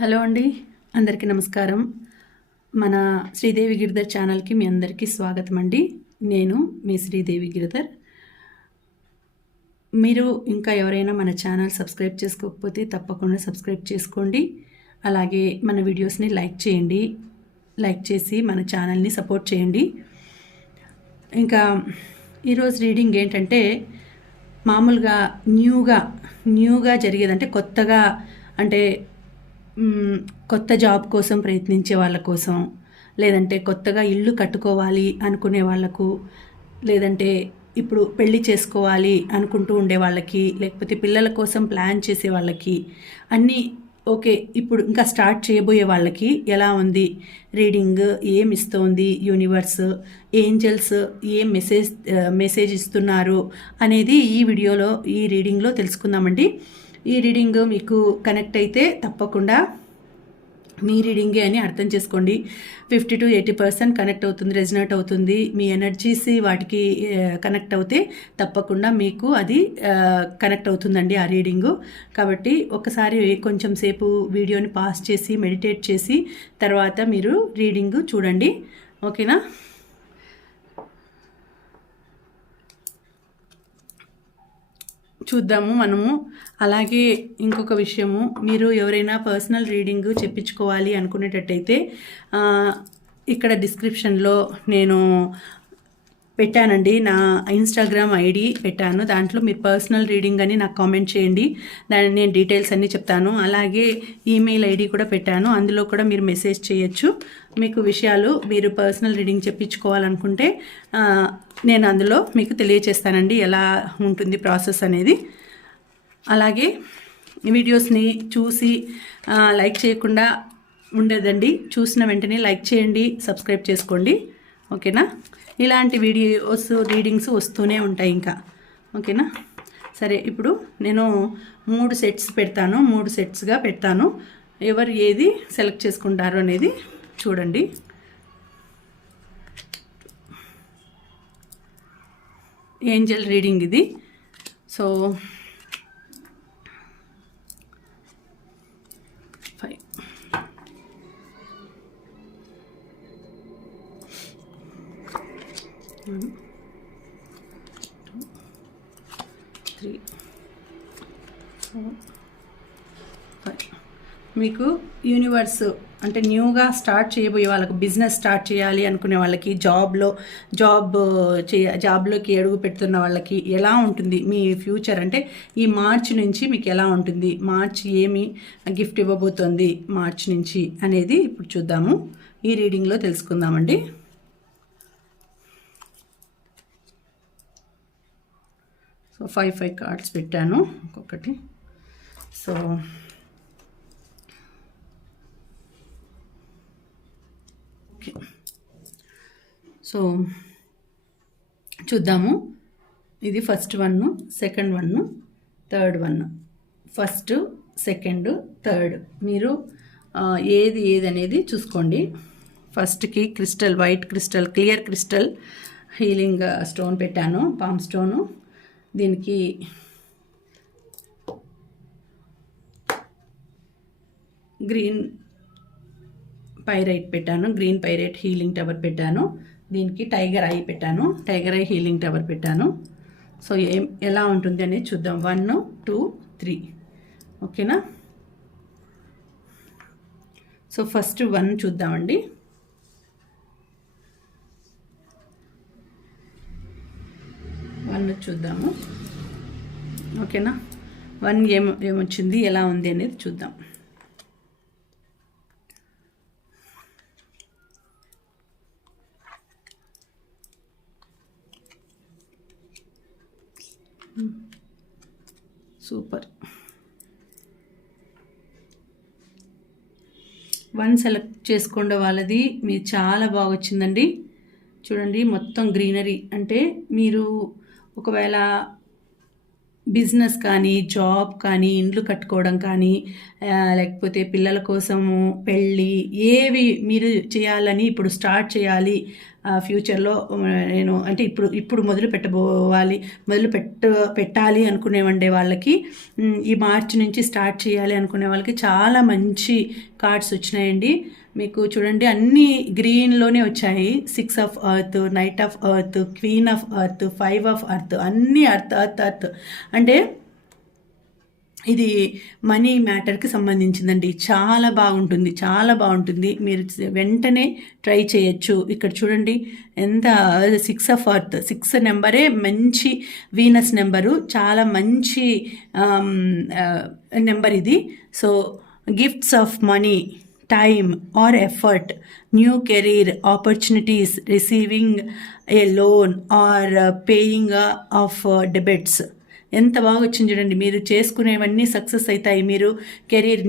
Hello అండి, అందరికీ నమస్కారం. మన శ్రీదేవి గిరిధర్ ఛానల్కి మీ అందరికీ స్వాగతం అండి. నేను మీ శ్రీదేవి గిరిధర్. మీరు ఇంకా ఎవరైనా మన ఛానల్ సబ్స్క్రైబ్ చేసుకోకపోతే తప్పకుండా సబ్స్క్రైబ్ చేసుకోండి. అలాగే మన వీడియోస్ని లైక్ చేయండి. లైక్ చేసి మన ఛానల్ని సపోర్ట్ చేయండి. ఇంకా ఈరోజు రీడింగ్ ఏంటంటే, మామూలుగా న్యూగా జరిగేదంటే కొత్తగా, అంటే కొత్త జాబ్ కోసం ప్రయత్నించే వాళ్ళ కోసం, లేదంటే కొత్తగా ఇల్లు కట్టుకోవాలి అనుకునే వాళ్ళకు, లేదంటే ఇప్పుడు పెళ్లి చేసుకోవాలి అనుకుంటూ ఉండే వాళ్ళకి, లేకపోతే పిల్లల కోసం ప్లాన్ చేసే వాళ్ళకి, అన్నీ ఓకే. ఇప్పుడు ఇంకా స్టార్ట్ చేయబోయే వాళ్ళకి ఎలా ఉంది రీడింగ్, ఏం ఇస్తుంది యూనివర్స్, ఏంజల్స్ ఏం మెసేజ్ ఇస్తున్నారు అనేది ఈ వీడియోలో, ఈ రీడింగ్లో తెలుసుకుందామండి. ఈ రీడింగ్ మీకు కనెక్ట్ అయితే తప్పకుండా మీ రీడింగే అని అర్థం చేసుకోండి. 50 to 80% కనెక్ట్ అవుతుంది, రెజనేట్ అవుతుంది. మీ ఎనర్జీస్ వాటికి కనెక్ట్ అవుతే తప్పకుండా మీకు అది కనెక్ట్ అవుతుందండి ఆ రీడింగు. కాబట్టి ఒకసారి కొంచెం సేపు వీడియోని పాస్ చేసి మెడిటేట్ చేసి తర్వాత మీరు రీడింగు చూడండి, ఓకేనా? చూద్దాము మనము. అలాగే ఇంకొక విషయము, మీరు ఎవరైనా పర్సనల్ రీడింగ్ చెప్పించుకోవాలి అనుకునేటట్టయితే ఇక్కడ డిస్క్రిప్షన్లో నేను పెట్టానండి, నా ఇన్స్టాగ్రామ్ ఐడి పెట్టాను. దాంట్లో మీరు పర్సనల్ రీడింగ్ అని నాకు కామెంట్ చేయండి, దాన్ని నేను డీటెయిల్స్ అన్నీ చెప్తాను. అలాగే ఈమెయిల్ ఐడి కూడా పెట్టాను, అందులో కూడా మీరు మెసేజ్ చేయొచ్చు. మీకు విషయాలు, మీరు పర్సనల్ రీడింగ్ చెప్పించుకోవాలనుకుంటే నేను అందులో మీకు తెలియచేస్తానండి ఎలా ఉంటుంది ప్రాసెస్ అనేది. అలాగే వీడియోస్ని చూసి లైక్ చేయకుండా ఉండేదండి, చూసిన వెంటనే లైక్ చేయండి, సబ్స్క్రైబ్ చేసుకోండి, ఓకేనా? ఇలాంటి వీడియోస్ రీడింగ్స్ వస్తూనే ఉంటాయి ఇంకా, ఓకేనా? సరే, ఇప్పుడు నేను 3 సెట్స్ పెడతాను, 3 సెట్స్గా పెడతాను. ఎవరు ఏది సెలెక్ట్ చేసుకుంటారు అనేది చూడండి. ఏంజల్ రీడింగ్ ఇది. సో 5 1 2 3 4 5. మీకు యూనివర్స్ అంటే న్యూగా స్టార్ట్ చేయబోయే వాళ్ళకి, బిజినెస్ స్టార్ట్ చేయాలి అనుకునే వాళ్ళకి, జాబ్లోకి అడుగు పెడుతున్న వాళ్ళకి ఎలా ఉంటుంది మీ ఫ్యూచర్, అంటే ఈ మార్చ్ నుంచి మీకు ఎలా ఉంటుంది, మార్చ్ ఏమి గిఫ్ట్ ఇవ్వబోతోంది మార్చ్ నుంచి అనేది ఇప్పుడు చూద్దాము, ఈ రీడింగ్లో తెలుసుకుందామండి. సో 5 కార్డ్స్ పెట్టాను ఒక్కొక్కటి. సో ఓకే, సో చూద్దాము. ఇది first 1, second 1, third 1. First, second, third మీరు ఏది అనేది చూసుకోండి. ఫస్ట్కి crystal, white crystal, clear crystal healing stone పెట్టాను, పామ్ స్టోను. దీనికి గ్రీన్ పైరైట్ పెట్టాను, గ్రీన్ పైరైట్ హీలింగ్ టవర్ పెట్టాను. దీనికి టైగర్ ఐ పెట్టాను, టైగర్ ఐ హీలింగ్ టవర్ పెట్టాను. సో ఎలా ఉంటుంది అనేది చూద్దాం. 1 2 3, ఓకేనా? సో ఫస్ట్ 1 చూద్దామండి. చూద్దాము, ఓకేనా? 1 ఏమొచ్చింది, ఎలా ఉంది అనేది చూద్దాం. సూపర్. 1 సెలెక్ట్ చేసుకోండి వాళ్ళది, మీరు చాలా బాగా వచ్చిందండి. చూడండి, మొత్తం గ్రీనరీ. అంటే మీరు ఒకవేళ బిజినెస్ కానీ, జాబ్ కానీ, ఇండ్లు కట్టుకోవడం కానీ, లేకపోతే పిల్లల కోసము పెళ్ళి, ఏవి మీరు చేయాలని ఇప్పుడు స్టార్ట్ చేయాలి ఫ్యూచర్లో, నేను అంటే ఇప్పుడు పెట్టాలి అనుకునేవండే వాళ్ళకి, ఈ మార్చి నుంచి స్టార్ట్ చేయాలి అనుకునే వాళ్ళకి చాలా మంచి కార్డ్స్ వచ్చినాయండి. మీకు చూడండి అన్నీ గ్రీన్లోనే వచ్చాయి. 6 of earth, knight of earth, queen of earth, 5 of earth, అన్నీ ఎర్త్ అంటే ఇది మనీ మ్యాటర్కి సంబంధించిందండి. చాలా బాగుంటుంది. మీరు వెంటనే ట్రై చేయొచ్చు. ఇక్కడ చూడండి ఎంత 6 ఆఫ్ ఎర్త్, 6 నెంబరే మంచి వీనస్ నెంబరు, చాలా మంచి నెంబర్ ఇది. So gifts of money, time or effort, new career opportunities, receiving a loan or paying of debts. ఎంత బాగా వచ్చింది చూడండి. మీరు చేసుకునేవన్నీ సక్సెస్ అవుతాయి. మీరు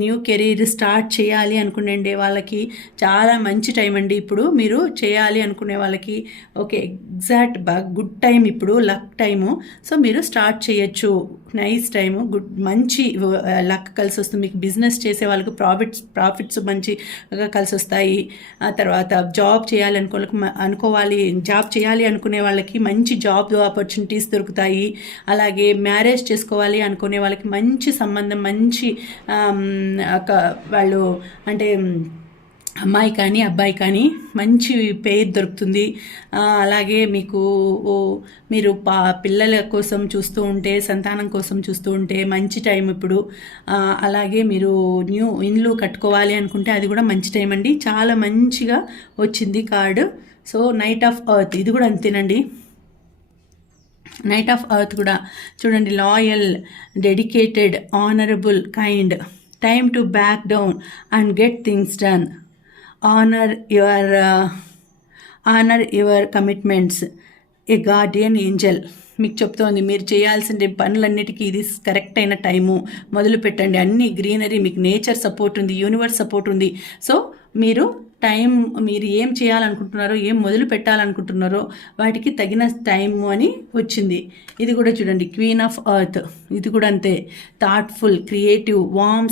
న్యూ కెరీర్ స్టార్ట్ చేయాలి అనుకునే వాళ్ళకి చాలా మంచి టైం అండి. ఇప్పుడు మీరు చేయాలి అనుకునే వాళ్ళకి ఓకే, ఎగ్జాక్ట్ గుడ్ టైం, ఇప్పుడు లక్ టైము. సో మీరు స్టార్ట్ చేయొచ్చు. నైస్ టైము, మంచి లక్ కలిసి వస్తుంది. మీకు బిజినెస్ చేసే వాళ్ళకి ప్రాఫిట్స్ మంచిగా కలిసి వస్తాయి. ఆ తర్వాత జాబ్ చేయాలి జాబ్ చేయాలి అనుకునే వాళ్ళకి మంచి జాబ్ ఆపర్చునిటీస్ దొరుకుతాయి. అలాగే మ్యారేజ్ చేసుకోవాలి అనుకునే వాళ్ళకి మంచి సంబంధం, మంచి వాళ్ళు అంటే అమ్మాయి కానీ అబ్బాయి కానీ మంచి పేరు దొరుకుతుంది. అలాగే మీరు పిల్లల కోసం చూస్తూ ఉంటే, సంతానం కోసం చూస్తూ ఉంటే మంచి టైం ఇప్పుడు. అలాగే మీరు ఇల్లు కట్టుకోవాలి అనుకుంటే అది కూడా మంచి టైం అండి. చాలా మంచిగా వచ్చింది card. So knight of earth ఇది కూడా అంతేనండి. నైట్ ఆఫ్ ఎర్త్ కూడా చూడండి, loyal, dedicated, honourable, kind, time to back down and get things done, honour your commitments, A Guardian Angel. మీకు చెప్తోంది మీరు చేయాల్సిన పనులన్నిటికీ ఇది కరెక్ట్ అయిన టైము. మొదలు పెట్టండి. అన్ని గ్రీనరీ, మీకు నేచర్ సపోర్ట్ ఉంది, యూనివర్స్ సపోర్ట్ ఉంది. సో మీరు మీరు ఏం చేయాలనుకుంటున్నారో, ఏం మొదలు పెట్టాలనుకుంటున్నారో వాటికి తగిన టైము అని వచ్చింది. ఇది కూడా చూడండి, క్వీన్ ఆఫ్ ఎర్త్, ఇది కూడా అంతే. Thoughtful, creative, warm,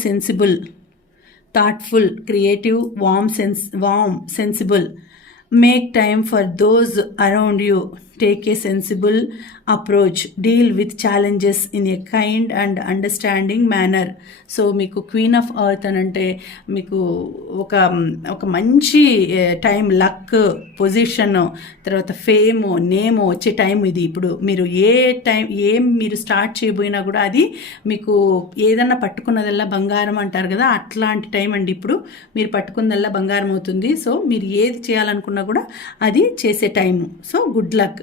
sensible. Make time for those around you, take a sensible approach, deal with challenges in a kind and understanding manner. So మీకు క్వీన్ ఆఫ్ ఎర్త్ అని అంటే మీకు ఒక మంచి టైం, లక్, పొజిషన్, తర్వాత ఫేమ్, నేమ్ వచ్చే time ఇది. ఇప్పుడు మీరు మీరు స్టార్ట్ చేయబోయినా కూడా అది మీకు ఏదన్నా పట్టుకున్నదల్లా బంగారం అంటారు కదా, అట్లాంటి టైం అండి. ఇప్పుడు మీరు పట్టుకున్నదల్లా బంగారం అవుతుంది. సో మీరు ఏది చేయాలనుకున్నా కూడా అది చేసే టైము. So good luck.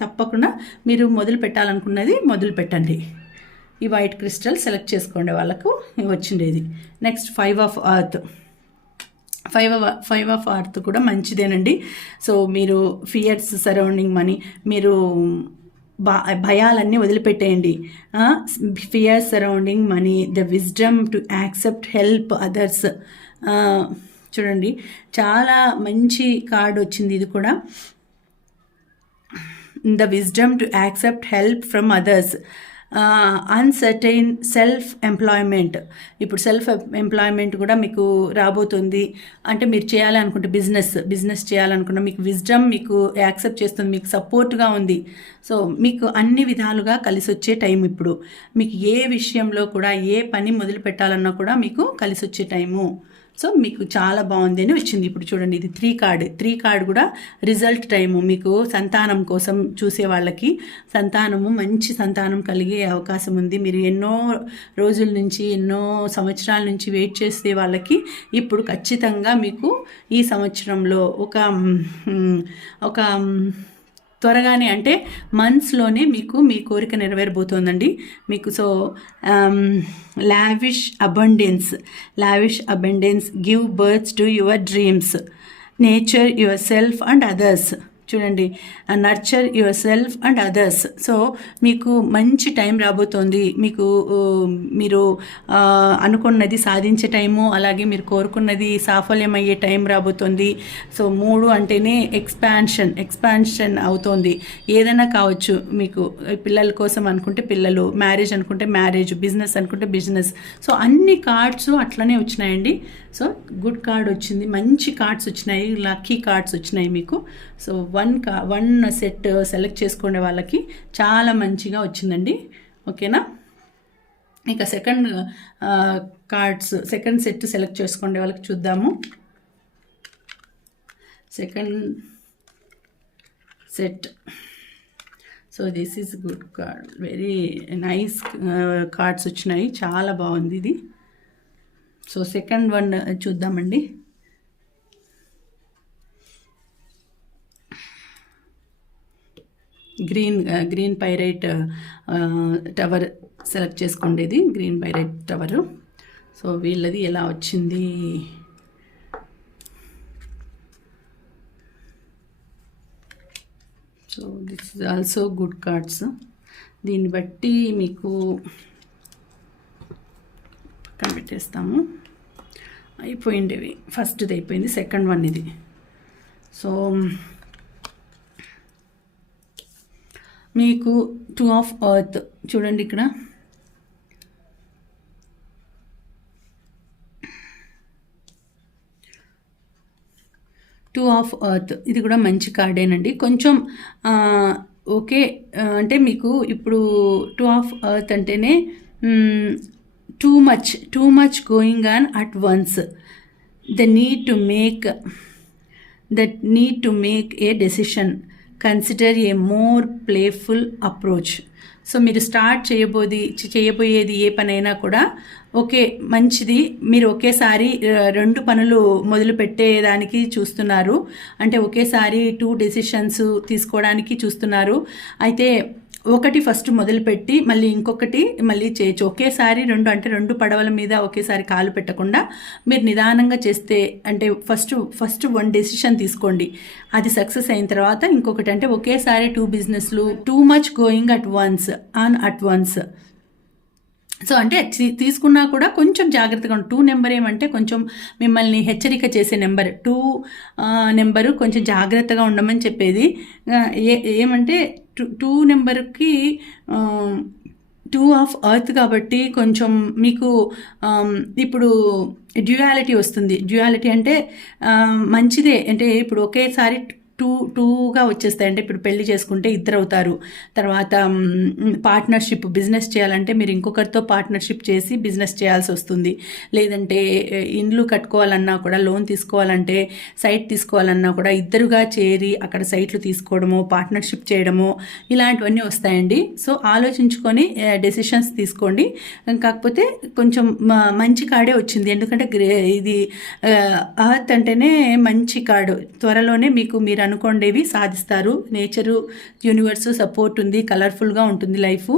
తప్పకుండా మీరు మొదలు పెట్టాలనుకున్నది మొదలు పెట్టండి. ఈ వైట్ క్రిస్టల్ సెలెక్ట్ చేసుకోండి వాళ్ళకు వచ్చిండేది. Next 5 of earth. 5 of earth కూడా మంచిదేనండి. సో మీరు ఫియర్స్ సరౌండింగ్ మనీ, మీరు భయాలన్నీ వదిలిపెట్టేయండి. Fears surrounding money, the wisdom to accept help others. చూడండి చాలా మంచి కార్డ్ వచ్చింది ఇది కూడా. The wisdom to accept help from others. Uncertain self employment. ఇప్పుడు సెల్ఫ్ ఎంప్లాయ్మెంట్ కూడా మీకు రాబోతుంది. అంటే మీరు చేయాలనుకుంటే బిజినెస్ చేయాలనుకుంటే మీకు విజ్డమ్ మీకు యాక్సెప్ట్ చేస్తుంది, మీకు సపోర్ట్గా ఉంది. సో మీకు అన్ని విధాలుగా కలిసి వచ్చే టైం ఇప్పుడు. మీకు ఏ విషయంలో కూడా ఏ పని మొదలు పెట్టాలన్నా కూడా మీకు కలిసి వచ్చే టైము. సో మీకు చాలా బాగుంది అని వచ్చింది. ఇప్పుడు చూడండి ఇది 3 కార్డ్ కూడా రిజల్ట్ టైము. మీకు సంతానం కోసం చూసే వాళ్ళకి మంచి సంతానం కలిగే అవకాశం ఉంది. మీరు ఎన్నో రోజుల నుంచి, ఎన్నో సంవత్సరాల నుంచి వెయిట్ చేసే వాళ్ళకి ఇప్పుడు ఖచ్చితంగా మీకు ఈ సంవత్సరంలో ఒక త్వరగానే, అంటే మంత్స్లోనే మీకు మీ కోరిక నెరవేరబోతోందండి మీకు. So lavish abundance, give birth to your dreams, nature yourself and others, చూడండి, nurture yourself and others. So మీకు మంచి టైం రాబోతోంది. మీకు మీరు అనుకున్నది సాధించే టైము, అలాగే మీరు కోరుకున్నది సాఫల్యమయ్యే టైం రాబోతోంది. సో 3 అంటేనే ఎక్స్పాన్షన్ అవుతోంది. ఏదైనా కావచ్చు. మీకు పిల్లల కోసం అనుకుంటే పిల్లలు, మ్యారేజ్ అనుకుంటే మ్యారేజ్, బిజినెస్ అనుకుంటే బిజినెస్. సో అన్ని కార్డ్స్ అట్లనే వచ్చినాయండి. సో గుడ్ కార్డ్ వచ్చింది, మంచి కార్డ్స్ వచ్చినాయి, లక్కీ కార్డ్స్ వచ్చినాయి మీకు. సో వన్ సెట్ సెలెక్ట్ చేసుకునే వాళ్ళకి చాలా మంచిగా వచ్చిందండి. ఓకేనా? ఇక సెకండ్ సెట్ సెలెక్ట్ చేసుకునే వాళ్ళకి చూద్దాము. Second set. So this is good card, very nice cards వచ్చినాయి, చాలా బాగుంది ఇది. సో సెకండ్ వన్ చూద్దామండి. గ్రీన్ పైరైట్ టవర్ సెలెక్ట్ చేసుకోండి. Green pyrite tower. సో వీళ్ళది ఎలా వచ్చింది? So this is also good cards. దీన్ని బట్టి మీకు పక్కన పెట్టేస్తాము. అయిపోయిండేవి, ఫస్ట్ది అయిపోయింది, సెకండ్ వన్ ఇది. సో మీకు 2 ఆఫ్ ఎర్త్ చూడండి ఇక్కడ. టూ ఆఫ్ ఎర్త్ ఇది కూడా మంచి కార్డేనండి. కొంచెం ఓకే అంటే మీకు ఇప్పుడు 2 ఆఫ్ ఎర్త్ అంటేనే too much going on at once. The need to make a decision. Consider a more playful approach. So మీరు స్టార్ట్ చేయబోయేది ఏ పనైనా కూడా ఓకే మంచిది. మీరు ఒకేసారి 2 పనులు మొదలు పెట్టేదానికి చూస్తున్నారు, అంటే ఒకేసారి 2 డెసిషన్స్ తీసుకోవడానికి చూస్తున్నారు. అయితే ఒకటి ఫస్ట్ మొదలుపెట్టి మళ్ళీ ఇంకొకటి మళ్ళీ చేయొచ్చు. ఒకేసారి 2 అంటే 2 పడవల మీద ఒకేసారి కాలు పెట్టకుండా మీరు నిదానంగా చేస్తే, అంటే ఫస్ట్ 1 డెసిషన్ తీసుకోండి. అది సక్సెస్ అయిన తర్వాత ఇంకొకటి, అంటే ఒకేసారి 2 బిజినెస్లు, too much going at once. So అంటే తీసుకున్నా కూడా కొంచెం జాగ్రత్తగా 2 నెంబర్ ఏమంటే కొంచెం మిమ్మల్ని హెచ్చరిక చేసే నెంబర్. 2 నెంబరు కొంచెం జాగ్రత్తగా ఉండమని చెప్పేది. ఏమంటే 2 నెంబర్కి 2 ఆఫ్ ఎర్త్ కాబట్టి కొంచెం మీకు ఇప్పుడు డ్యూయాలిటీ వస్తుంది. డ్యూయాలిటీ అంటే మంచిదే, అంటే ఇప్పుడు ఒకేసారి టూగా వచ్చేస్తాయి. అంటే ఇప్పుడు పెళ్లి చేసుకుంటే 2 అవుతారు. తర్వాత పార్ట్నర్షిప్, బిజినెస్ చేయాలంటే మీరు ఇంకొకరితో పార్ట్నర్షిప్ చేసి బిజినెస్ చేయాల్సి వస్తుంది. లేదంటే ఇండ్లు కట్టుకోవాలన్నా కూడా, లోన్ తీసుకోవాలంటే, సైట్ తీసుకోవాలన్నా కూడా ఇద్దరుగా చేరి అక్కడ సైట్లు తీసుకోవడము, పార్ట్నర్షిప్ చేయడము, ఇలాంటివన్నీ వస్తాయండి. సో ఆలోచించుకొని డెసిషన్స్ తీసుకోండి. కాకపోతే కొంచెం మంచి కార్డే వచ్చింది, ఎందుకంటే ఇది ఎర్త్ అంటేనే మంచి కార్డు. త్వరలోనే మీరు అనుకోండేవి సాధిస్తారు. నేచరు, యూనివర్స్ సపోర్ట్ ఉంది, కలర్ఫుల్గా ఉంటుంది లైఫ్.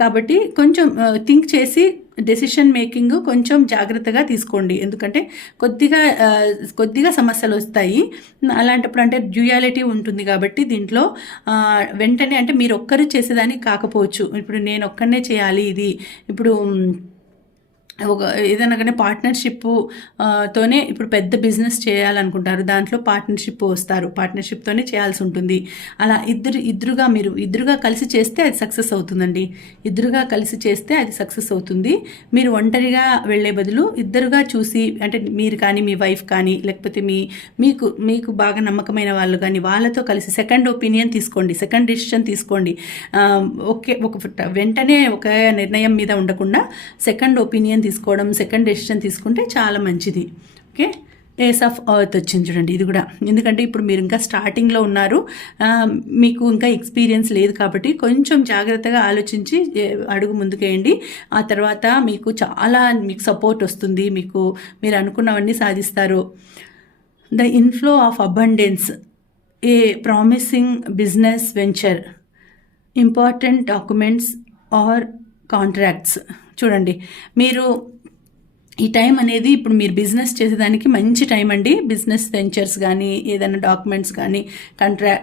కాబట్టి కొంచెం థింక్ చేసి డెసిషన్ మేకింగ్ కొంచెం జాగ్రత్తగా తీసుకోండి, ఎందుకంటే కొద్దిగా సమస్యలు వస్తాయి. అలాంటప్పుడు అంటే డ్యూయాలిటీ ఉంటుంది కాబట్టి దీంట్లో వెంటనే అంటే మీరు ఒక్కరు చేసేదానికి కాకపోవచ్చు. ఇప్పుడు నేను ఒక్కనే చేయాలి, ఇది ఇప్పుడు ఏదైనా కానీ తోనే ఇప్పుడు పెద్ద బిజినెస్ చేయాలనుకుంటారు, దాంట్లో పార్ట్నర్షిప్ వస్తారు, పార్ట్నర్షిప్తోనే చేయాల్సి ఉంటుంది. అలా ఇద్దరుగా కలిసి చేస్తే అది సక్సెస్ అవుతుందండి. ఇద్దరుగా కలిసి చేస్తే అది సక్సెస్ అవుతుంది. మీరు ఒంటరిగా వెళ్ళే బదులు ఇద్దరుగా చూసి, అంటే మీరు కానీ మీ వైఫ్ కానీ లేకపోతే మీకు బాగా నమ్మకమైన వాళ్ళు కానీ వాళ్ళతో కలిసి సెకండ్ ఒపీనియన్ తీసుకోండి, సెకండ్ డెసిషన్ తీసుకోండి. వెంటనే ఒక నిర్ణయం మీద ఉండకుండా సెకండ్ ఒపీనియన్ తీసుకోవడం, సెకండ్ డెసిషన్ తీసుకుంటే చాలా మంచిది. ఓకే, ఏస్ ఆఫ్ ఎర్త్ వచ్చింది చూడండి. ఇది కూడా ఎందుకంటే ఇప్పుడు మీరు ఇంకా స్టార్టింగ్లో ఉన్నారు, మీకు ఇంకా ఎక్స్పీరియన్స్ లేదు కాబట్టి కొంచెం జాగ్రత్తగా ఆలోచించి అడుగు ముందుకేయండి. ఆ తర్వాత మీకు సపోర్ట్ వస్తుంది, మీరు అనుకున్నవన్నీ సాధిస్తారు. The inflow of abundance, a promising business venture, important documents or contracts. చూడండి, మీరు ఈ టైం అనేది ఇప్పుడు మీరు బిజినెస్ చేసేదానికి మంచి టైం అండి. బిజినెస్ వెంచర్స్ కానీ, ఏదైనా డాక్యుమెంట్స్ కానీ,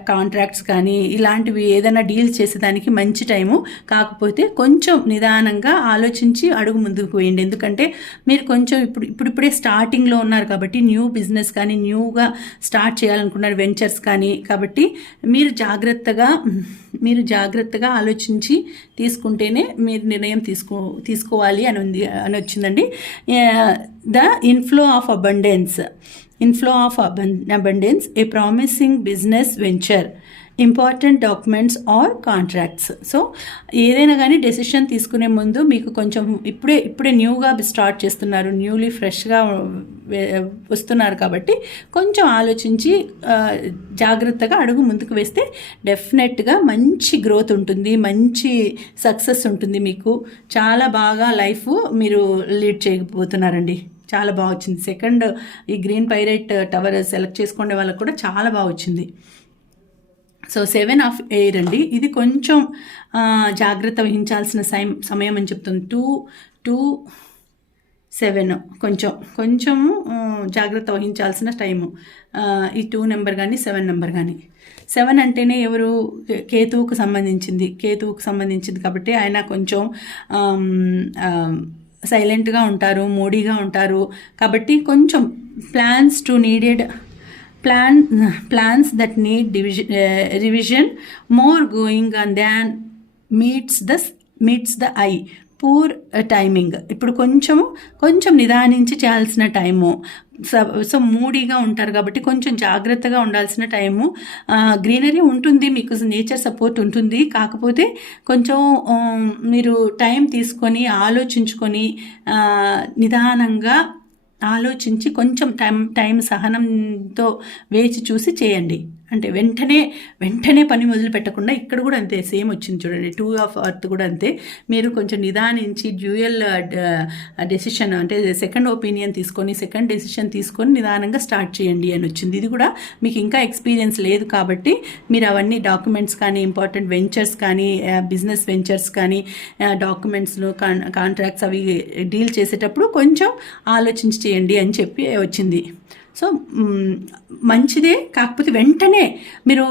కాంట్రాక్ట్స్ కానీ, ఇలాంటివి ఏదైనా డీల్స్ చేసేదానికి మంచి టైము. కాకపోతే కొంచెం నిదానంగా ఆలోచించి అడుగు ముందుకు వేయండి. ఎందుకంటే మీరు కొంచెం ఇప్పుడిప్పుడే స్టార్టింగ్లో ఉన్నారు కాబట్టి, న్యూ బిజినెస్ కానీ, న్యూగా స్టార్ట్ చేయాలనుకున్నారు వెంచర్స్ కానీ, కాబట్టి మీరు జాగ్రత్తగా ఆలోచించి తీసుకుంటేనే మీరు నిర్ణయం తీసుకోవాలి అని వచ్చిందండి. The inflow of abundance, a promising business venture, important documents or contracts. So ఏదైనా కానీ డెసిషన్ తీసుకునే ముందు మీకు కొంచెం ఇప్పుడే న్యూగా స్టార్ట్ చేస్తున్నారు, న్యూలీ ఫ్రెష్గా వస్తున్నారు కాబట్టి కొంచెం ఆలోచించి జాగ్రత్తగా అడుగు ముందుకు వేస్తే డెఫినెట్గా మంచి గ్రోత్ ఉంటుంది, మంచి సక్సెస్ ఉంటుంది. మీకు చాలా బాగా లైఫ్ మీరు లీడ్ చేయబోతున్నారండి. చాలా బాగా వచ్చింది. సెకండ్ ఈ గ్రీన్ పైరైట్ టవర్ సెలెక్ట్ చేసుకునే వాళ్ళకు కూడా చాలా బాగా వచ్చింది. సో 7 ఆఫ్ ఎయిర్ అండి. ఇది కొంచెం జాగ్రత్త వహించాల్సిన సమయం అని చెప్తుంది. 2 7 కొంచెము జాగ్రత్త వహించాల్సిన టైము. ఈ 2 నెంబర్ కానీ 7 నెంబర్ కానీ. 7 అంటేనే ఎవరు? కేతువుకు సంబంధించింది కాబట్టి ఆయన కొంచెం సైలెంట్గా ఉంటారు, మూడీగా ఉంటారు. కాబట్టి కొంచెం plans that need revision, more going on than meets the eye. Poor timing. ఇప్పుడు కొంచెం నిదానించి చేయాల్సిన టైము. సో మూడీగా ఉంటారు కాబట్టి కొంచెం జాగ్రత్తగా ఉండాల్సిన టైము. గ్రీనరీ ఉంటుంది, మీకు నేచర్ సపోర్ట్ ఉంటుంది. కాకపోతే కొంచెం మీరు టైం తీసుకొని ఆలోచించుకొని నిదానంగా ఆలోచించి కొంచెం టైం సహనంతో వేచి చూసి చేయండి. అంటే వెంటనే పని మొదలు పెట్టకుండా, ఇక్కడ కూడా అంతే సేమ్ వచ్చింది చూడండి. 2 ఆఫ్ ఎర్త్ కూడా అంతే. మీరు కొంచెం నిదానించి డ్యూయల్ డెసిషన్, అంటే సెకండ్ ఒపీనియన్ తీసుకొని సెకండ్ డెసిషన్ తీసుకొని నిదానంగా స్టార్ట్ చేయండి అని వచ్చింది. ఇది కూడా మీకు ఇంకా ఎక్స్పీరియన్స్ లేదు కాబట్టి మీరు అవన్నీ డాక్యుమెంట్స్ కానీ, ఇంపార్టెంట్ వెంచర్స్ కానీ, బిజినెస్ వెంచర్స్ కానీ, డాక్యుమెంట్స్లో కాంట్రాక్ట్స్ అవి డీల్ చేసేటప్పుడు కొంచెం ఆలోచించి చేయండి అని చెప్పి వచ్చింది. సో మంచిదే. కాకపోతే వెంటనే మీరు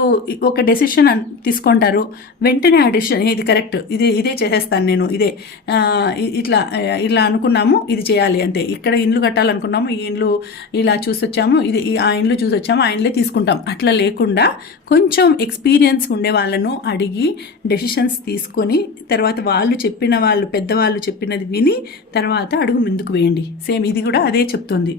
ఒక డెసిషన్ తీసుకుంటారు, వెంటనే ఆ డెసిషన్ ఇది కరెక్ట్, ఇదే చేసేస్తాను నేను, ఇట్లా అనుకున్నాము, ఇది చేయాలి అంతే. ఇక్కడ ఇండ్లు కట్టాలనుకున్నాము, ఈ ఇండ్లు ఇలా చూసొచ్చాము, ఆ ఇండ్లు చూసొచ్చాము, ఆ ఇండ్లే తీసుకుంటాం. అట్లా లేకుండా కొంచెం ఎక్స్పీరియన్స్ ఉండే వాళ్ళను అడిగి డెసిషన్స్ తీసుకొని తర్వాత పెద్దవాళ్ళు చెప్పినది విని తర్వాత అడుగు ముందుకు వేయండి. సేమ్ ఇది కూడా అదే చెప్తుంది.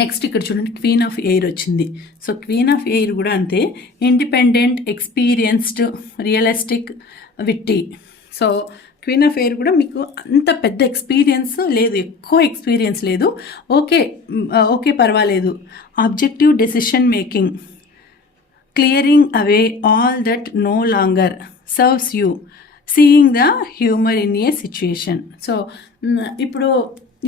నెక్స్ట్ ఇక్కడ చూడండి, క్వీన్ ఆఫ్ ఎయిర్ వచ్చింది. సో క్వీన్ ఆఫ్ ఎయిర్ కూడా అంతే. Independent, experienced, realistic, witty. So queen of air కూడా మీకు అంత పెద్ద ఎక్స్పీరియన్స్ లేదు, ఎక్కువ ఎక్స్పీరియన్స్ లేదు. ఓకే పర్వాలేదు. Objective decision making, clearing away all that no longer serves you, seeing the humour in a situation. So ఇప్పుడు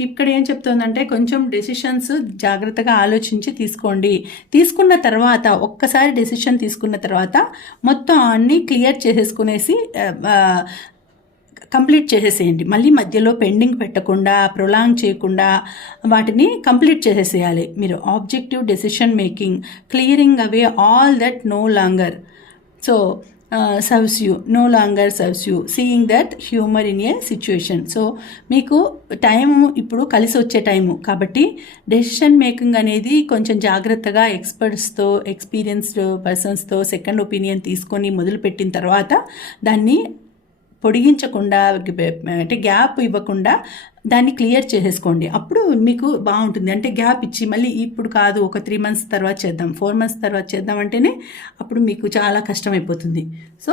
ఇక్కడ ఏం చెప్తుందంటే కొంచెం డెసిషన్స్ జాగ్రత్తగా ఆలోచించి తీసుకోండి. తీసుకున్న తర్వాత ఒక్కసారి డెసిషన్ తీసుకున్న తర్వాత మొత్తం అన్నీ క్లియర్ చేసేసుకునేసి కంప్లీట్ చేసేసేయండి. మళ్ళీ మధ్యలో పెండింగ్ పెట్టకుండా, ప్రొలాంగ్ చేయకుండా వాటిని కంప్లీట్ చేసేసేయాలి మీరు. Objective decision making, clearing away all that no longer no longer serves you, seeing that humor in a situation. So మీకు టైము ఇప్పుడు కలిసి వచ్చే టైము కాబట్టి డెసిషన్ మేకింగ్ అనేది కొంచెం జాగ్రత్తగా ఎక్స్పర్ట్స్తో, ఎక్స్పీరియన్స్డ్ పర్సన్స్తో సెకండ్ ఒపీనియన్ తీసుకొని మొదలుపెట్టిన తర్వాత దాన్ని పొడిగించకుండా, అంటే గ్యాప్ ఇవ్వకుండా దాన్ని క్లియర్ చేసేసుకోండి. అప్పుడు మీకు బాగుంటుంది. అంటే గ్యాప్ ఇచ్చి మళ్ళీ ఇప్పుడు కాదు, ఒక 3 months తర్వాత చేద్దాం, 4 months తర్వాత చేద్దాం అంటేనే అప్పుడు మీకు చాలా కష్టమైపోతుంది. సో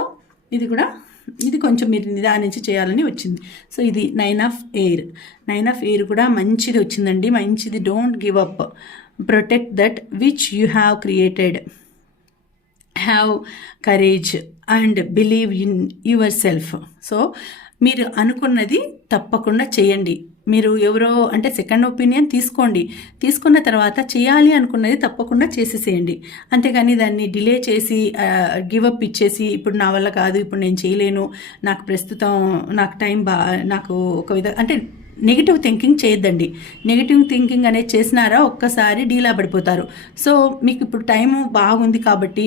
ఇది కొంచెం మీరు నిదానించి చేయాలని వచ్చింది. సో ఇది 9 ఆఫ్ ఎయిర్ కూడా మంచిది వచ్చిందండి. మంచిది. Don't give up, protect that which you have created, have courage and believe in your self. So మీరు అనుకున్నది తప్పకుండా చేయండి. మీరు ఎవరో అంటే సెకండ్ ఒపీనియన్ తీసుకోండి. తీసుకున్న తర్వాత చేయాలి అనుకున్నది తప్పకుండా చేసేసేయండి. అంతేగాని దాన్ని డిలే చేసి గివప్ ఇచ్చేసి ఇప్పుడు నా వల్ల కాదు, ఇప్పుడు నేను చేయలేను, నాకు ప్రస్తుతం నాకు టైం నాకు ఒక అంటే నెగిటివ్ థింకింగ్ చేయొద్దండి. నెగిటివ్ థింకింగ్ అనేది చేసినారా ఒక్కసారి డీలా పడిపోతారు. సో మీకు ఇప్పుడు టైం బాగుంది కాబట్టి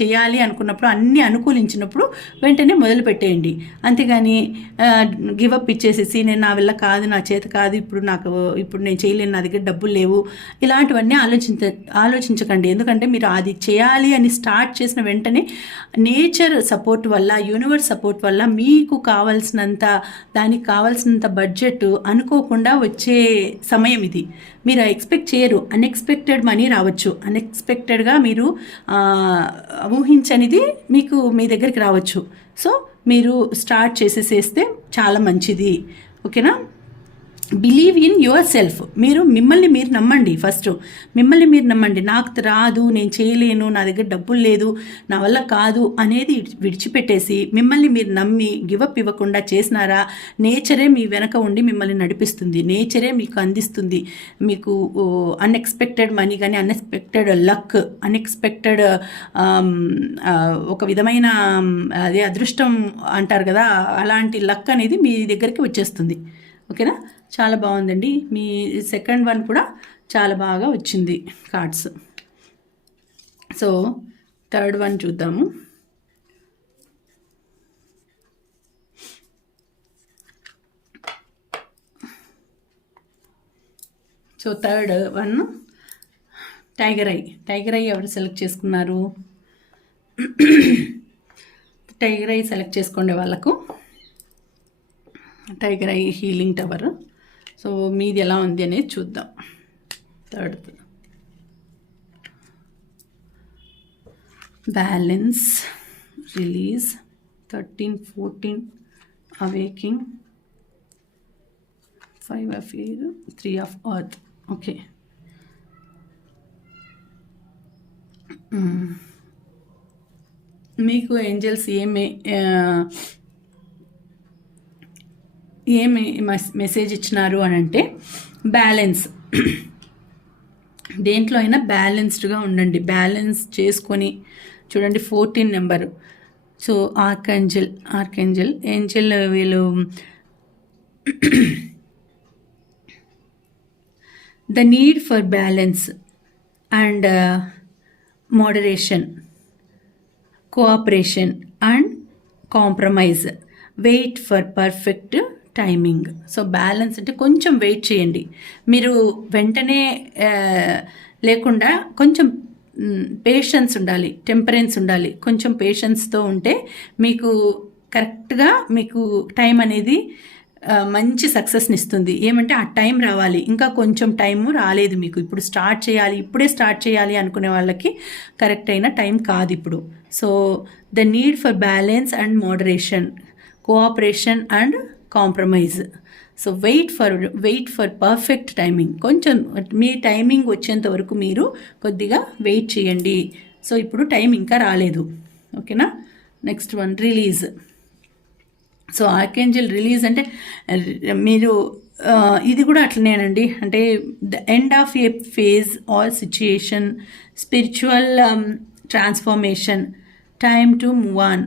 చేయాలి అనుకున్నప్పుడు అన్నీ అనుకూలించినప్పుడు వెంటనే మొదలు పెట్టేయండి. అంతేగాని గివప్ ఇచ్చేసేసి నేను నా వల్ల కాదు, నా చేత కాదు, ఇప్పుడు నేను చేయలేను, నా దగ్గర డబ్బులు లేవు, ఇలాంటివన్నీ ఆలోచించకండి. ఎందుకంటే మీరు అది చేయాలి అని స్టార్ట్ చేసిన వెంటనే నేచర్ సపోర్ట్ వల్ల, యూనివర్స్ సపోర్ట్ వల్ల మీకు కావాల్సినంత, దానికి కావాల్సినంత బడ్జెట్ అనుకోకుండా వచ్చే సమయం ఇది. మీరు ఎక్స్పెక్ట్ చేయరు, అన్ఎక్స్పెక్టెడ్ మనీ రావచ్చు, అన్ఎక్స్పెక్టెడ్గా మీరు ఊహించనిది మీకు మీ దగ్గరికి రావచ్చు. సో మీరు స్టార్ట్ చేసేసేస్తే చాలా మంచిది. ఓకేనా? Believe in your self. మిమ్మల్ని మీరు నమ్మండి. ఫస్ట్ మిమ్మల్ని మీరు నమ్మండి. నాకు రాదు, నేను చేయలేను, నా దగ్గర డబ్బులు లేదు, నా వల్ల కాదు అనేది విడిచిపెట్టేసి మిమ్మల్ని మీరు నమ్మి గివప్ ఇవ్వకుండా చేసినారా, నేచరే మీ వెనక ఉండి మిమ్మల్ని నడిపిస్తుంది. నేచరే మీకు అందిస్తుంది. మీకు అన్ఎక్స్పెక్టెడ్ మనీ కానీ, అన్ఎక్స్పెక్టెడ్ లక్, అన్ఎక్స్పెక్టెడ్ ఒక విధమైన అదే అదృష్టం అంటారు కదా, అలాంటి లక్ అనేది మీ దగ్గరికి వచ్చేస్తుంది. ఓకేనా? చాలా బాగుందండి. మీ సెకండ్ వన్ కూడా చాలా బాగా వచ్చింది కార్డ్స్. సో థర్డ్ వన్ చూద్దాము. So third one tiger I. Tiger I ఎవరు సెలెక్ట్ చేసుకున్నారు? టైగర్ ఐ సెలెక్ట్ చేసుకోండి వాళ్ళకు. Tiger I healing tower. So మీది ఎలా ఉంది అనేది చూద్దాం. Third balance, release, 13, 14 awaking, 5 of air, 3 of earth. Okay, మీకు ఏంజల్స్ ఏమి మెసేజ్ ఇచ్చినారు అని అంటే, బ్యాలెన్స్. దేంట్లో అయినా బ్యాలెన్స్డ్గా ఉండండి. బ్యాలెన్స్ చేసుకొని చూడండి. 14 నెంబరు. సో ఏంజల్ వీళ్ళు the need for balance and moderation, cooperation and compromise, wait for perfect timing. So balance అంటే కొంచెం వెయిట్ చేయండి. మీరు వెంటనే లేకుండా కొంచెం పేషెన్స్ ఉండాలి, టెంపరెన్స్ ఉండాలి. కొంచెం పేషెన్స్తో ఉంటే మీకు కరెక్ట్గా మీకు టైం అనేది మంచి సక్సెస్ని ఇస్తుంది. ఏమంటే ఆ టైం రావాలి. ఇంకా కొంచెం టైము రాలేదు మీకు. ఇప్పుడు ఇప్పుడే స్టార్ట్ చేయాలి అనుకునే వాళ్ళకి కరెక్ట్ అయిన టైం కాదు ఇప్పుడు. So the need for balance and moderation, cooperation and compromise. So wait for perfect timing. కొంచెం మీ టైమింగ్ వచ్చేంత వరకు మీరు కొద్దిగా వెయిట్ చేయండి. సో ఇప్పుడు టైం ఇంకా రాలేదు. ఓకేనా? Next one release. So archangel release అంటే మీరు ఇది కూడా అట్లనేనండి. అంటే the end of a phase or situation, spiritual transformation, time to move on.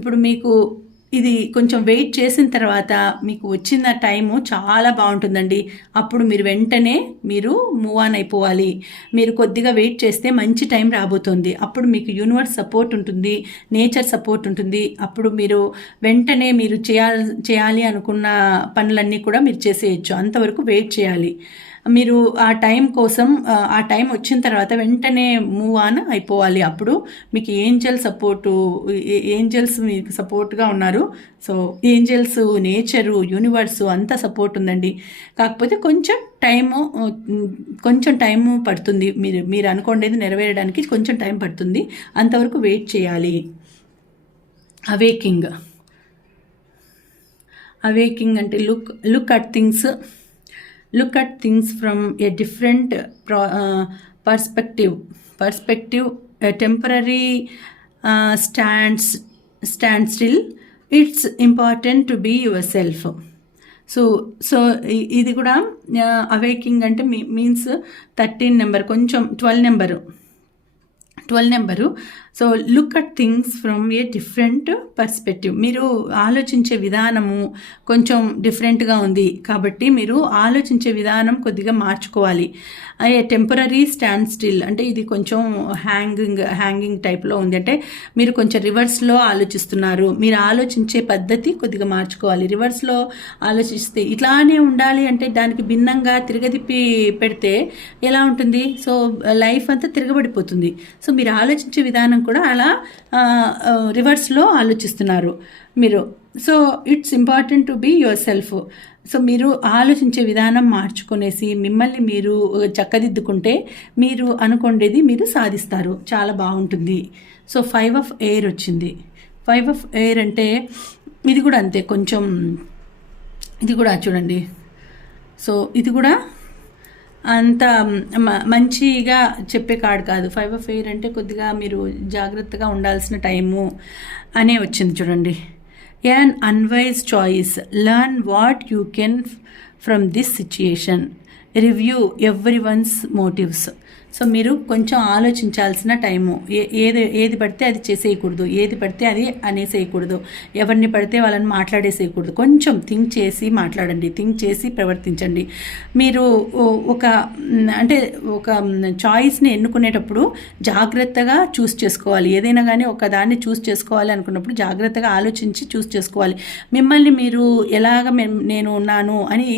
ఇప్పుడు మీకు ఇది కొంచెం వెయిట్ చేసిన తర్వాత మీకు వచ్చిన టైము చాలా బాగుంటుందండి. అప్పుడు మీరు వెంటనే మూవ్ ఆన్ అయిపోవాలి. మీరు కొద్దిగా వెయిట్ చేస్తే మంచి టైం రాబోతుంది. అప్పుడు మీకు యూనివర్స్ సపోర్ట్ ఉంటుంది, నేచర్ సపోర్ట్ ఉంటుంది. అప్పుడు మీరు వెంటనే మీరు చేయాలి అనుకున్న పనులన్నీ కూడా మీరు చేసేయచ్చు. అంతవరకు వెయిట్ చేయాలి. మీరు ఆ టైం కోసం, ఆ టైం వచ్చిన తర్వాత వెంటనే మూవ్ ఆన్ అయిపోవాలి. అప్పుడు మీకు ఏంజల్స్ మీకు సపోర్ట్గా ఉన్నారు. సో ఏంజల్స్, నేచరు, యూనివర్సు అంతా సపోర్ట్ ఉందండి. కాకపోతే కొంచెం టైము పడుతుంది. మీరు అనుకోండేది నెరవేరడానికి కొంచెం టైం పడుతుంది. అంతవరకు వెయిట్ చేయాలి. అవేకింగ్ అంటే look at things from a different perspective, a temporary standstill. It's important to be yourself. So ఇది కూడా అవేకింగ్ అంటే మీన్స్ 13 నెంబర్, కొంచెం 12 number. So look at things from a different perspective. మీరు ఆలోచించే విధానము కొంచెం డిఫరెంట్గా ఉంది కాబట్టి మీరు ఆలోచించే విధానం కొద్దిగా మార్చుకోవాలి. ఏ టెంపరీ స్టాండ్ స్టిల్ అంటే ఇది కొంచెం హ్యాంగింగ్ టైప్లో ఉంది, అంటే మీరు కొంచెం రివర్స్లో ఆలోచిస్తున్నారు. మీరు ఆలోచించే పద్ధతి కొద్దిగా మార్చుకోవాలి. రివర్స్లో ఆలోచిస్తే ఇట్లానే ఉండాలి అంటే దానికి భిన్నంగా తిరగదిప్పి పెడితే ఎలా ఉంటుంది? సో లైఫ్ అంతా తిరగబడిపోతుంది. సో మీరు ఆలోచించే విధానం కూడా అలా రివర్స్లో ఆలోచిస్తున్నారు మీరు. So it's important to be yourself. So మీరు ఆలోచించే విధానం మార్చుకునేసి మిమ్మల్ని మీరు చక్కదిద్దుకుంటే మీరు అనుకునేది మీరు సాధిస్తారు. చాలా బాగుంటుంది. సో 5 ఆఫ్ ఎయిర్ వచ్చింది. 5 ఆఫ్ ఎయిర్ అంటే ఇది కూడా అంతే, కొంచెం ఇది కూడా చూడండి. సో ఇది కూడా అంత మంచిగా చెప్పే కార్డ్ కాదు. 5 ఆఫ్ ఎయిర్ అంటే కొద్దిగా మీరు జాగ్రత్తగా ఉండాల్సిన టైము అనే వచ్చింది చూడండి. an unwise choice, learn what you can from this situation, review everyone's motives. So మీరు కొంచెం ఆలోచించాల్సిన టైము. ఏది పడితే అది చేసేయకూడదు, ఏది పడితే అది అనేసేయకూడదు, ఎవరిని పడితే వాళ్ళని మాట్లాడేసేయకూడదు. కొంచెం థింక్ చేసి మాట్లాడండి, థింక్ చేసి ప్రవర్తించండి. మీరు ఒక చాయిస్ని ఎన్నుకునేటప్పుడు జాగ్రత్తగా చూస్ చేసుకోవాలి. ఏదైనా కానీ ఒక దాన్ని చూస్ చేసుకోవాలి అనుకున్నప్పుడు జాగ్రత్తగా ఆలోచించి చూస్ చేసుకోవాలి. మిమ్మల్ని మీరు ఎలాగ నేను ఉన్నాను అని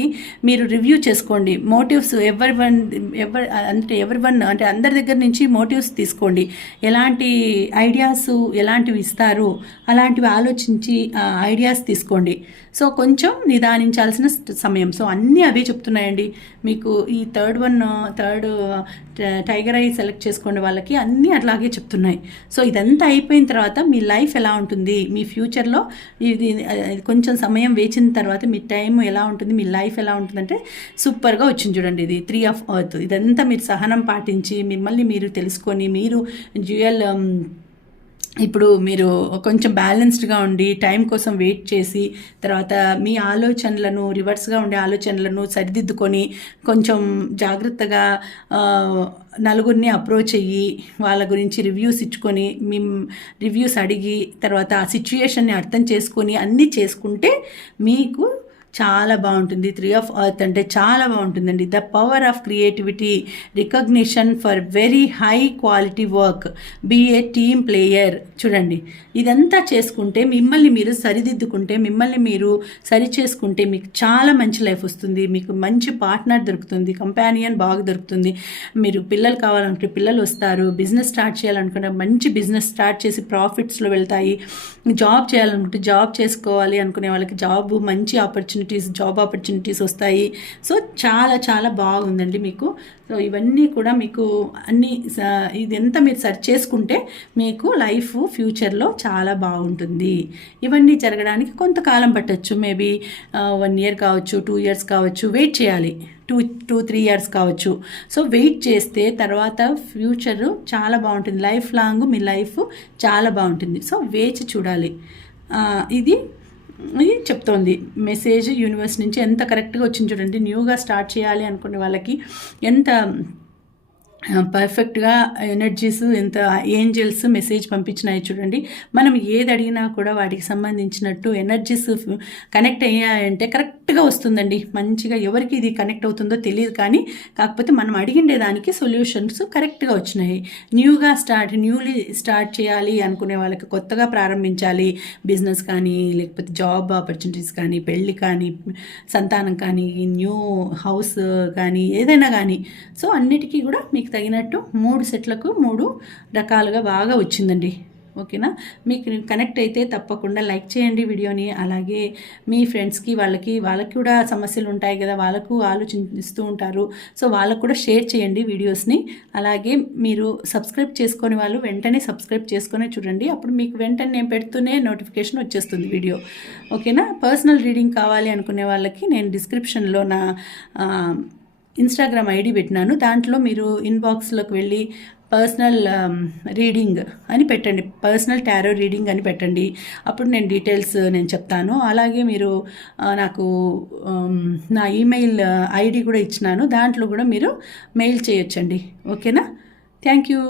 మీరు రివ్యూ చేసుకోండి. మోటివ్స్ ఎవరి వన్ అంటే అందరి దగ్గర నుంచి మోటివ్స్ తీసుకోండి. ఎలాంటి ఐడియాస్ ఎలాంటివి ఇస్తారు అలాంటివి ఆలోచించి ఐడియాస్ తీసుకోండి. సో కొంచెం నిదానించాల్సిన సమయం. సో అన్నీ అవే చెప్తున్నాయండి మీకు. ఈ థర్డ్ టైగర్ ఐ సెలెక్ట్ చేసుకోండి వాళ్ళకి అన్నీ అట్లాగే చెప్తున్నాయి. సో ఇదంతా అయిపోయిన తర్వాత మీ లైఫ్ ఎలా ఉంటుంది, మీ ఫ్యూచర్లో ఇది కొంచెం సమయం వేచిన తర్వాత మీ టైం ఎలా ఉంటుంది, మీ లైఫ్ ఎలా ఉంటుందంటే సూపర్గా వచ్చింది చూడండి. ఇది 3 ఆఫ్ ఎర్త్. ఇదంతా మీరు సహనం పాటించి మిమ్మల్ని మీరు తెలుసుకొని మీరు ఇప్పుడు మీరు కొంచెం బ్యాలెన్స్డ్గా ఉండి టైం కోసం వెయిట్ చేసి తర్వాత మీ ఆలోచనలను రివర్స్గా ఉండే ఆలోచనలను సరిదిద్దుకొని కొంచెం జాగ్రత్తగా నలుగురిని అప్రోచ్ అయ్యి వాళ్ళ గురించి రివ్యూస్ ఇచ్చుకొని రివ్యూస్ అడిగి తర్వాత ఆ సిచ్యుయేషన్ని అర్థం చేసుకొని అన్నీ చేసుకుంటే మీకు చాలా బాగుంటుంది. 3 ఆఫ్ ఎర్త్ అంటే చాలా బాగుంటుందండి. The power of creativity, recognition for very high quality work, be a team player. చూడండి ఇదంతా చేసుకుంటే మిమ్మల్ని మీరు సరిదిద్దుకుంటే మిమ్మల్ని మీరు సరి చేసుకుంటే మీకు చాలా మంచి లైఫ్ వస్తుంది. మీకు మంచి పార్ట్నర్ దొరుకుతుంది, కంపానియన్ బాగా దొరుకుతుంది. మీరు పిల్లలు కావాలనుకుంటే పిల్లలు వస్తారు. బిజినెస్ స్టార్ట్ చేయాలనుకుంటే మంచి బిజినెస్ స్టార్ట్ చేసి ప్రాఫిట్స్లో వెళ్తాయి. జాబ్ చేయాలనుకుంటే జాబ్ చేసుకోవాలి అనుకునే వాళ్ళకి మంచి జాబ్ ఆపర్చునిటీస్ వస్తాయి. సో చాలా చాలా బాగుందండి మీకు. సో ఇవన్నీ కూడా మీకు ఇదంతా మీరు సెర్చ్ చేసుకుంటే మీకు లైఫ్ ఫ్యూచర్లో చాలా బాగుంటుంది. ఇవన్నీ జరగడానికి కొంతకాలం పట్టచ్చు. మేబీ 1 year కావచ్చు, 2 years కావచ్చు, వెయిట్ చేయాలి. 2-3 years కావచ్చు. సో వెయిట్ చేస్తే తర్వాత ఫ్యూచర్ చాలా బాగుంటుంది. లైఫ్ లాంగ్ మీ లైఫ్ చాలా బాగుంటుంది. సో వేచి చూడాలి. ఇది చెప్తోంది మెసేజ్ యూనివర్స్ నుంచి. ఎంత కరెక్ట్గా వచ్చింది చూడండి. న్యూగా స్టార్ట్ చేయాలి అనుకునే వాళ్ళకి ఎంత పర్ఫెక్ట్గా ఎనర్జీస్, ఎంత ఏంజల్స్ మెసేజ్ పంపించినాయి చూడండి. మనం ఏది అడిగినా కూడా వాటికి సంబంధించినట్టు ఎనర్జీస్ కనెక్ట్ అయ్యాయంటే కరెక్ట్గా వస్తుందండి. మంచిగా ఎవరికి ఇది కనెక్ట్ అవుతుందో తెలియదు, కానీ కాకపోతే మనం అడిగిండే దానికి సొల్యూషన్స్ కరెక్ట్గా వచ్చినాయి. న్యూలీ స్టార్ట్ చేయాలి అనుకునే వాళ్ళకి, కొత్తగా ప్రారంభించాలి బిజినెస్ కానీ లేకపోతే జాబ్ ఆపర్చునిటీస్ కానీ, పెళ్ళి కానీ, సంతానం కానీ, న్యూ హౌస్ కానీ, ఏదైనా కానీ. సో అన్నిటికీ కూడా మీకు తగినట్టు 3 సెట్లకు 3 రకాలుగా బాగా వచ్చిందండి. ఓకేనా? మీకు కనెక్ట్ అయితే తప్పకుండా లైక్ చేయండి వీడియోని. అలాగే మీ ఫ్రెండ్స్కి వాళ్ళకి కూడా సమస్యలు ఉంటాయి కదా, వాళ్ళకు ఆలోచిస్తూ ఉంటారు. సో వాళ్ళకు కూడా షేర్ చేయండి వీడియోస్ని. అలాగే మీరు సబ్స్క్రైబ్ చేసుకొని వాళ్ళు వెంటనే సబ్స్క్రైబ్ చేసుకొని చూడండి. అప్పుడు మీకు వెంటనే నేను పెడుతూనే నోటిఫికేషన్ వచ్చేస్తుంది వీడియో. ఓకేనా? పర్సనల్ రీడింగ్ కావాలి అనుకునే వాళ్ళకి నేను డిస్క్రిప్షన్లో నా ఇన్స్టాగ్రామ్ ఐడి పెట్టినాను. దాంట్లో మీరు ఇన్బాక్స్లోకి వెళ్ళి పర్సనల్ రీడింగ్ అని పెట్టండి, పర్సనల్ టారో రీడింగ్ అని పెట్టండి. అప్పుడు నేను డీటెయిల్స్ నేను చెప్తాను. అలాగే మీరు నాకు నా ఈమెయిల్ ఐడి కూడా ఇచ్చినాను, దాంట్లో కూడా మీరు మెయిల్ చేయొచ్చండి. ఓకేనా? Thank you.